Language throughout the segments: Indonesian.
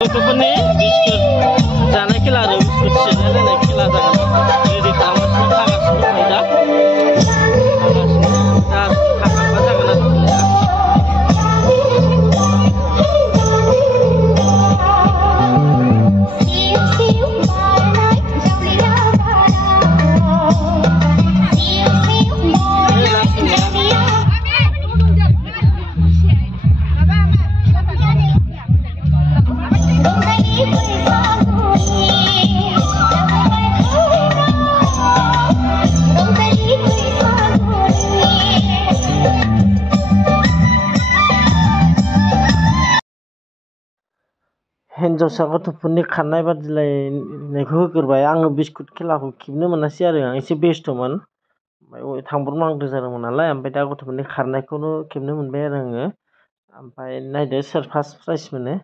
गथ'फोरनि बिस्कुट जानाय खेला आरो बिस्कुट सेलायलायनाय खेला जागोन रेडि खालामगासिनो खागासिनो दंखायो दा खाखांबा जागोन आरो खेलाया हिन्जावसा गथ'फोरनि खारनाय बादिलायनायखौ होग्रोबाय आङो बिस्कुट खेलाखौ खेबनो मोनासै आरो आं एसे बेस्थ'मोन ओमफ्राय थांब्रबनांगौ जादोंमोन नालाय ओमफ्राय दा गथ'फोरनि खारनायखौनो खेबनो मोनबाय आरो आङो ओमफ्राय नायदो सोर फार्स्ट प्राइज मोनो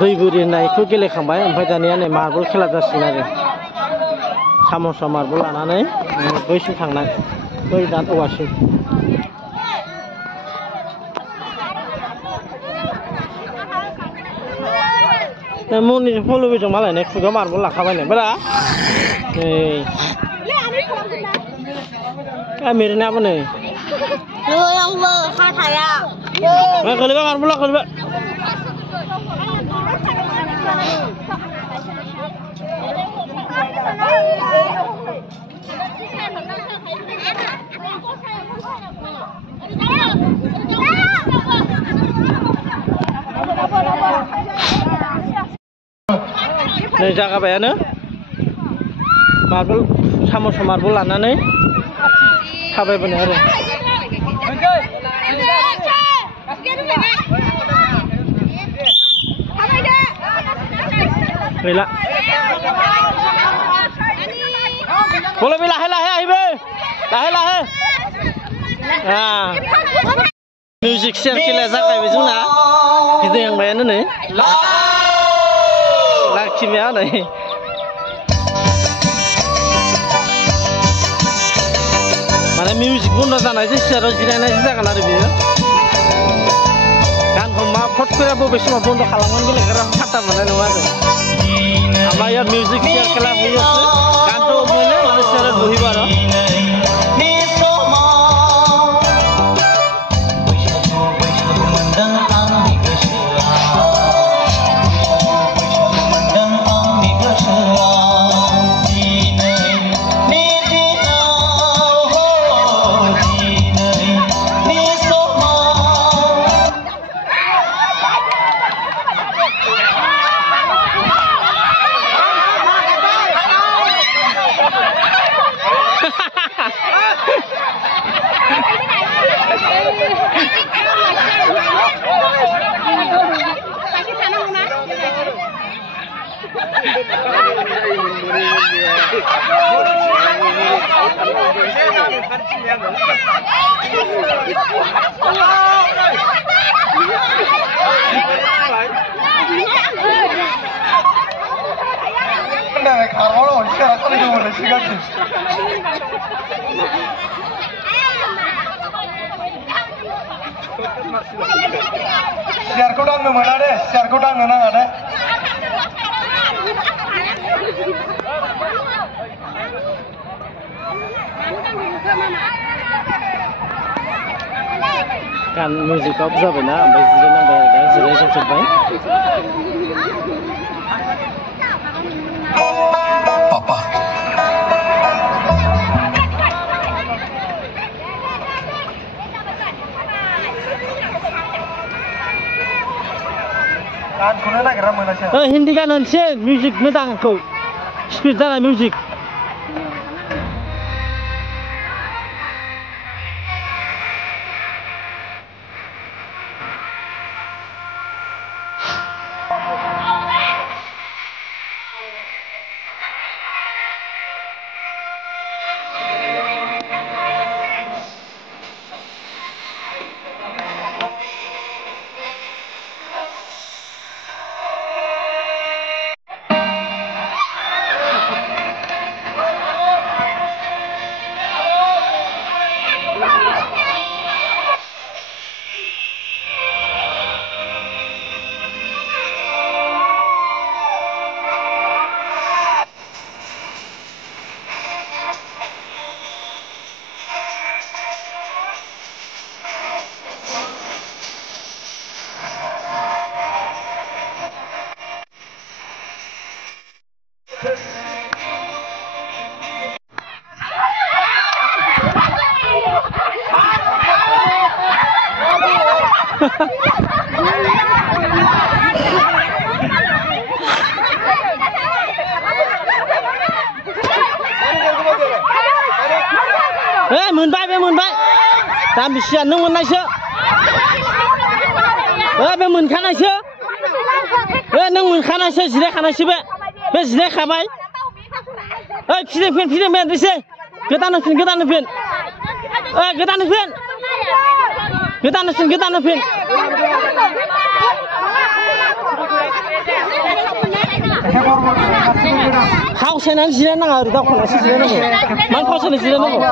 दै बोरिनायखौ गेलेखांबाय ओमफ्राय दानिया नै मार्बल खेला जासिगोन आरो सामसा मार्बल लानानै बैसिम थांनाय बै दा औवासिम मनि फल'बैजों मालायनाय खुगा मार्बल लाखाबायनो बारा नै मेरेनाबो नै आंबो खाथाया गोलैबाय मार्बला गोलैबाय नै जागाबायानो मार्बल सामसा मार्बल लानानै थाबायबोनाय आरो गैला बोलो बे लाहे लाहे आइबो लाहे लाहे मिउजिक चेयार खेलाया जागायबाय जोंना गिदिंहांबायानो नै लाखिबाय नै माने मिउजिक बन्द जानायसो चेयाराव जिरायनायसो जागोन आरो बेयो गानखौ मा फटफोरा बबे समाव बन्द खालामगोन बेलेग फात्ता मोननाय नङा आरो আমাৰ ইয়াত মিউজিক চেয়ার খেলা হৈ আছে গানটো মানে মানে চেয়াৰত বহিব আৰু Siarku dang mana deh, siarku dang mana ada. Kan musik apa sih benar? Ambil sejenak bayar dah, sejenak coba. Papa. Kan kuna nak geram mana sih? Hindi kan nanti musik medang kau, speed jalan musik. मोनबाय बे मोनबाय दाम बेसेबां नों मोननायसो बे मोनखानायसो नों मोनखानायसो जिरायखानायसो बे जिरायखाबाय फिदिं एसे गोदान होफिन फावसायनानै जिरायनाङा ओरै दावखोनासो जिरायनांगौ मानो फावसायनानै जिरायनांगौ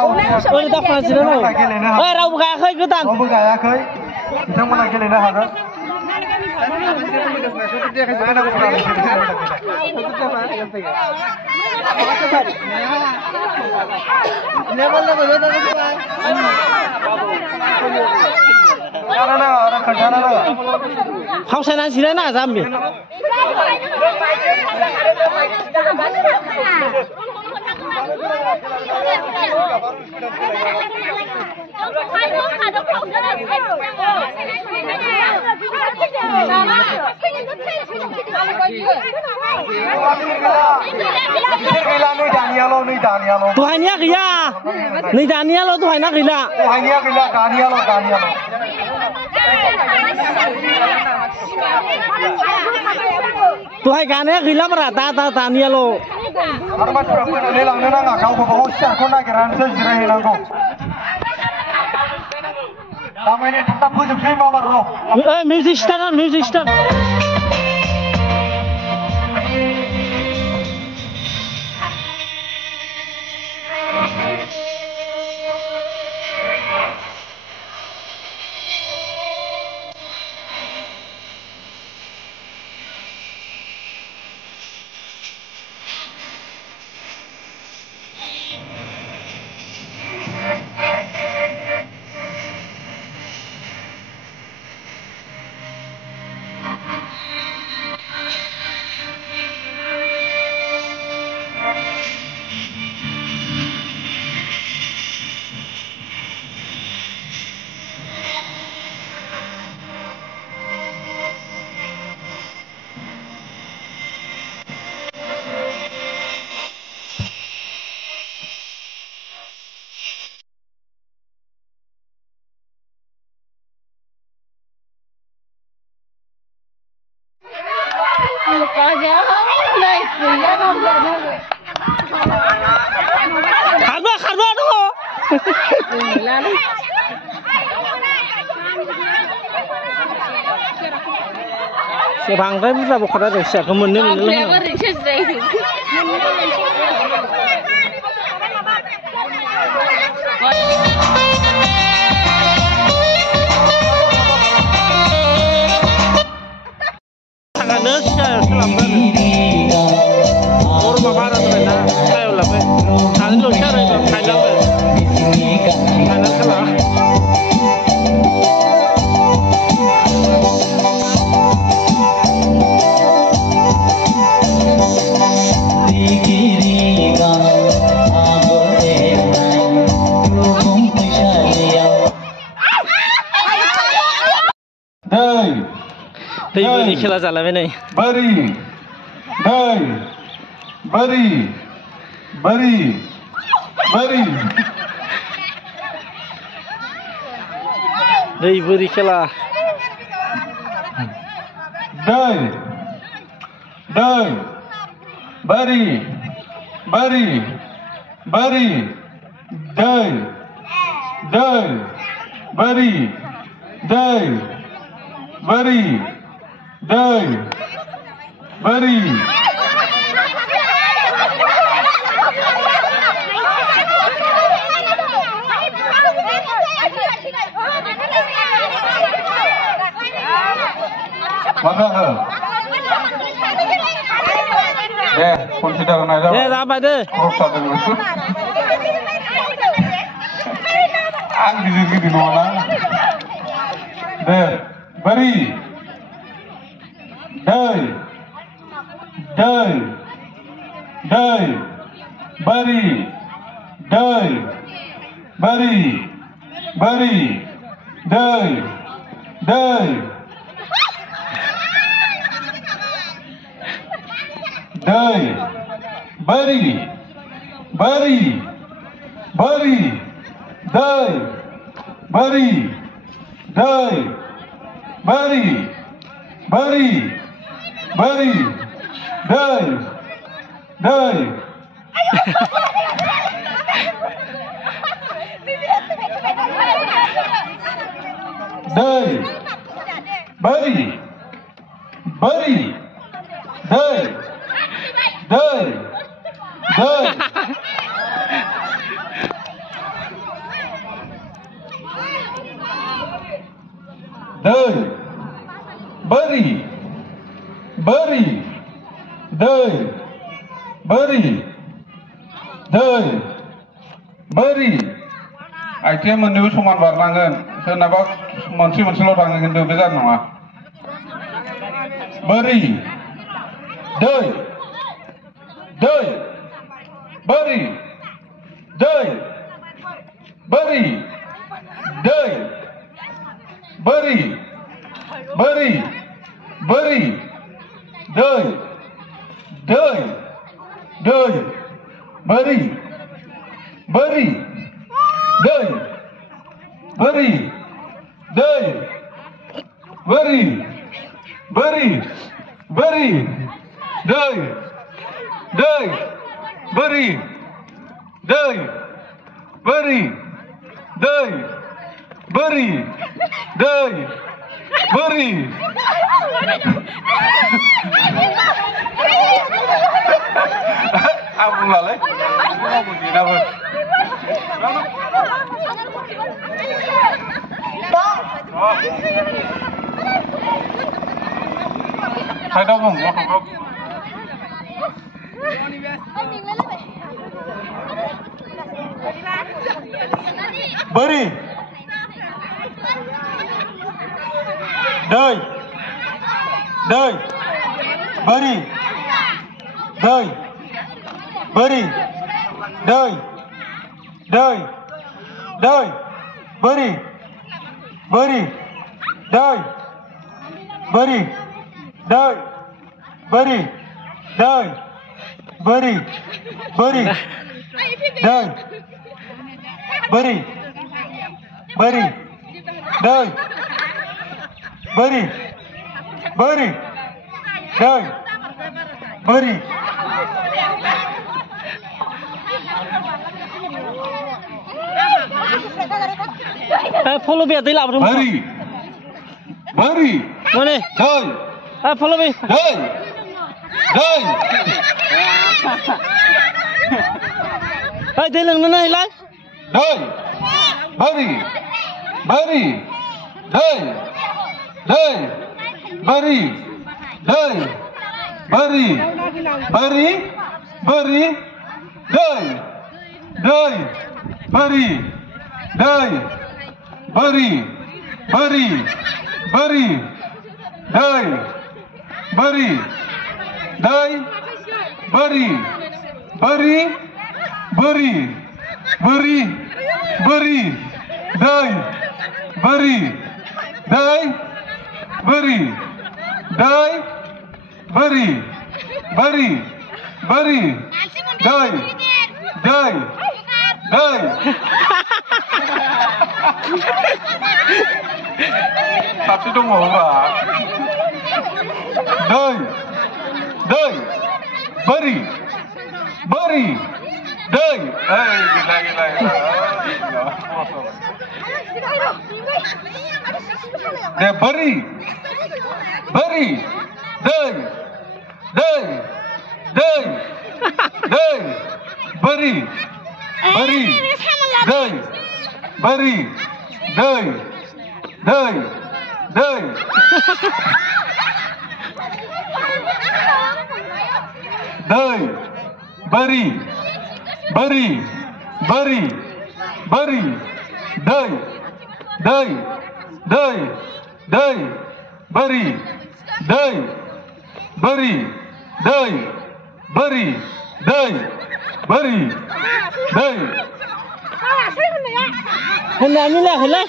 ओरै दावखोनानै जिरायनांगौ रावबो गायाखै गोदान बिथांमोना गेलेनो हागोन फावसायनानै जिरायनाङा जाम्बि दहायनिया गैया नै दानियाल' दहायना गैला दहाय गानाया गैलाब्रा दानियाल' आरो मानसिफ्रा फैनानै लांनो नाङा गाव गावबागाव सियारखौ नागिरनानैसो जिरायहैनांगौ दामायनो थाब फोजोबसै माबार मिउजिक स्टार्ट खारबा दङ बांद्राय बुरजा बख'रा जों फिसाखौ मोननो दै खेला जालायबाय नै बोरि दै बोरि खेला consider naik apa deh? Ang di mana? Beri, दै दै बोरि बोरि बोरि दै बोरि दै बोरि बोरि बोरि दै दै दै बोरि बोरि दै दै दै दै बोरि बोरि दै बोरि दै बोरि आथिङा मोननैबो समान बारनांगोन सोरनाबा मोनसे मोनसेल' थाङो खिन्थु बे जानाय नङा बोरि दै दै बोरि दै बोरि दै बोरि बोरि बोरि दै दै दै बोरि बोरि दै बोरि दै बोरि बोरि बोरि दै दै बोरि दै बोरि दै बोरि दै बोरि aku bulalai mau begini apa saya dah mau beri dai dai beri dai beri dai dai dai beri beri dai beri dai beri dai beri beri dai beri beri dai beri beri dai beri follow biar dia lah beri beri mana dai follow bi dai dai dia lang na lang dai beri beri dai dai beri dai beri beri beri dai dai beri dai beri beri beri dai beri dai beri beri beri beri beri dai beri dai beri dai beri beri beri dai dai dai tapi dong orang dai dai beri beri dai gila gila dai beri beri dai dai dai dai beri beri dai beri dai dai dai dai beri beri beri beri dai dai dai dai beri dai beri dai beri dai beri dai होननानै लाखैलै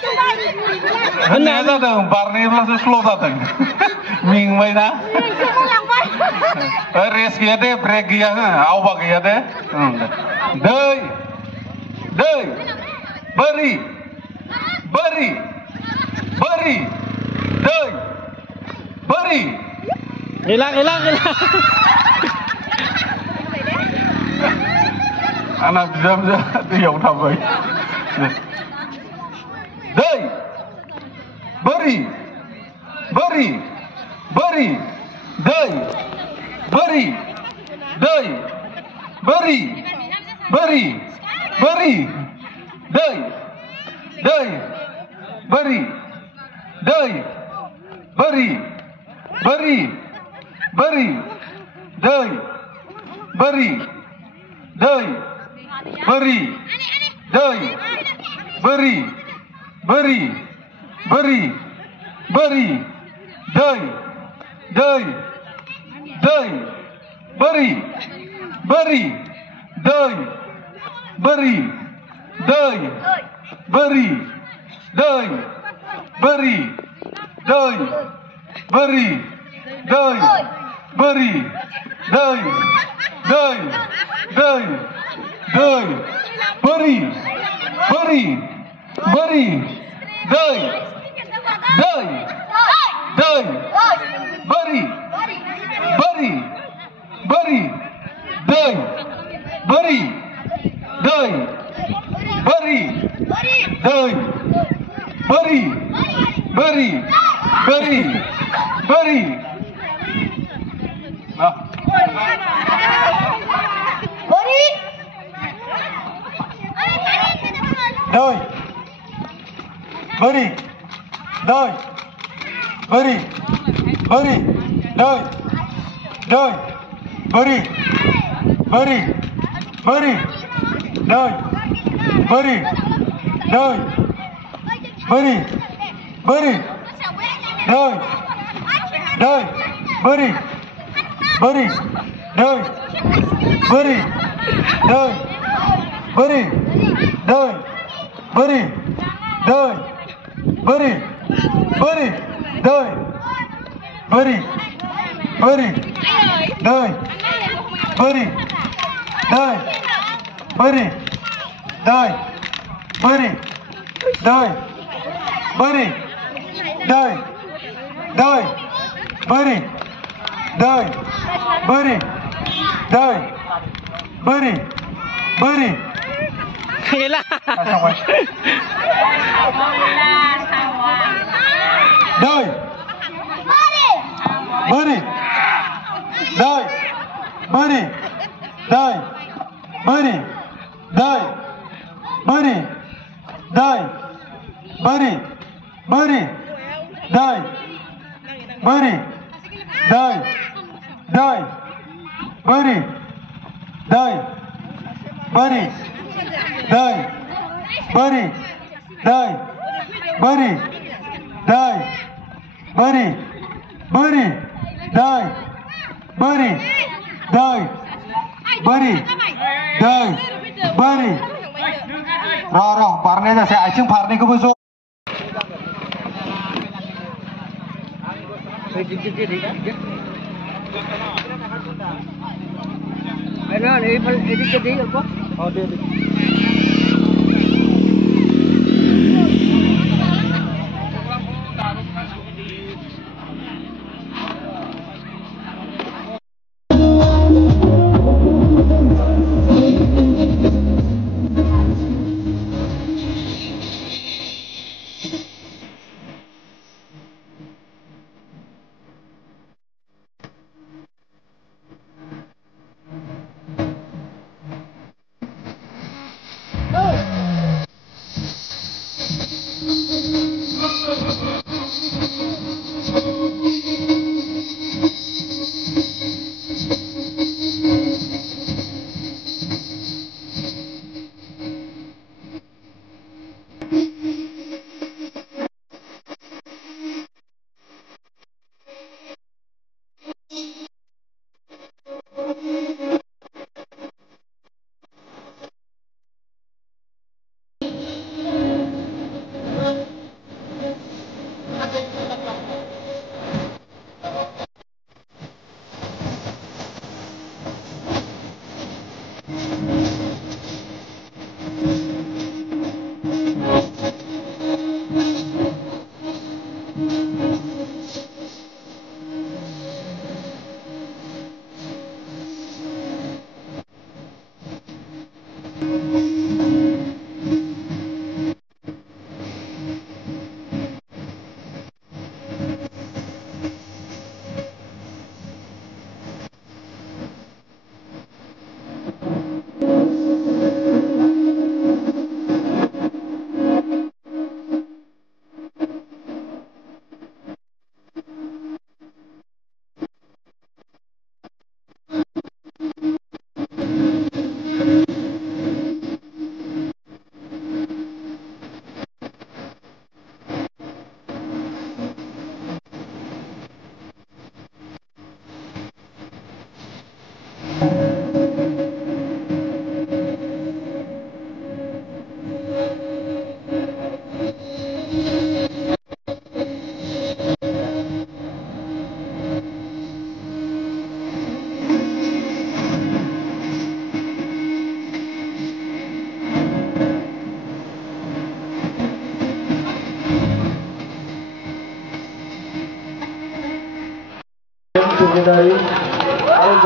होननाया जादों बारनायब्लासो स्ल' जादों मेंबायना रेस गैया they break गैया हो आवबा गैया दे दै दै बोरि बोरि बोरि दै बोरि गैला गैला गैला आंना बिजामादैया दैयाव थाबाय दै बोरि बोरि बोरि दै बोरि दै बोरि बोरि बोरि दै दै बोरि दै बोरि बोरि बोरि दै बोरि दै बोरि दै बोरि बोरि बोरि बोरि दै दै दै बोरि बोरि दै बोरि दै बोरि दै बोरि दै बोरि दै बोरि दै दै दै दै बोरि बोरि बोरि दै दै दै बोरि बोरि बोरि दै बोरि दै बोरि दै बोरि बोरि बोरि बोरि दै बोरि दै बोरि बोरि दै दै बोरि बोरि बोरि दै बोरि दै बोरि बोरि दै दै बोरि बोरि दै बोरि दै बोरि दै बोरि दै बोरि बोरि दै बोरि बोरि दै बोरि दै बोरि दै बोरि दै बोरि दै दै बोरि दै बोरि दै बोरि बोरि gila दै बोरि दै बोरि दै बोरि दै बोरि दै बोरि बोरि दै बोरि दै दै बोरि दै बोरि दै बोरि दै बोरि दै बोरि बोरि दै बोरि दै बोरि दै बोरि र' बारनाय जासै आथिं फारनैखौबो ज'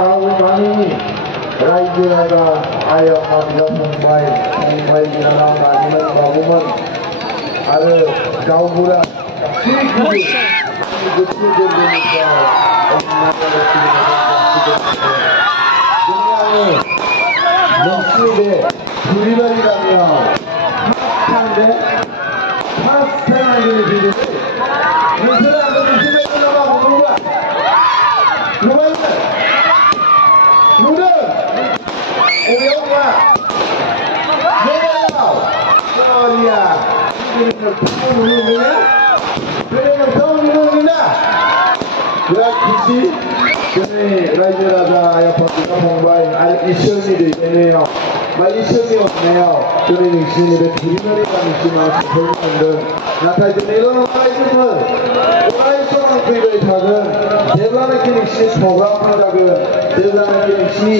Gaumani Raja Ayah Madia Mumbai Mumbai Bilanang Radilan Babuman ada Gaumura Raja Raja Ayah Fatimah Mumbai ada isyorni di sini ya, baik isyorni orang ya, jadi di sini ada diri kami cuma seperti natai jenela orang itu pun, orang itu orang pribadi sahaja, dewan ini sini program sahaja, dewan ini sini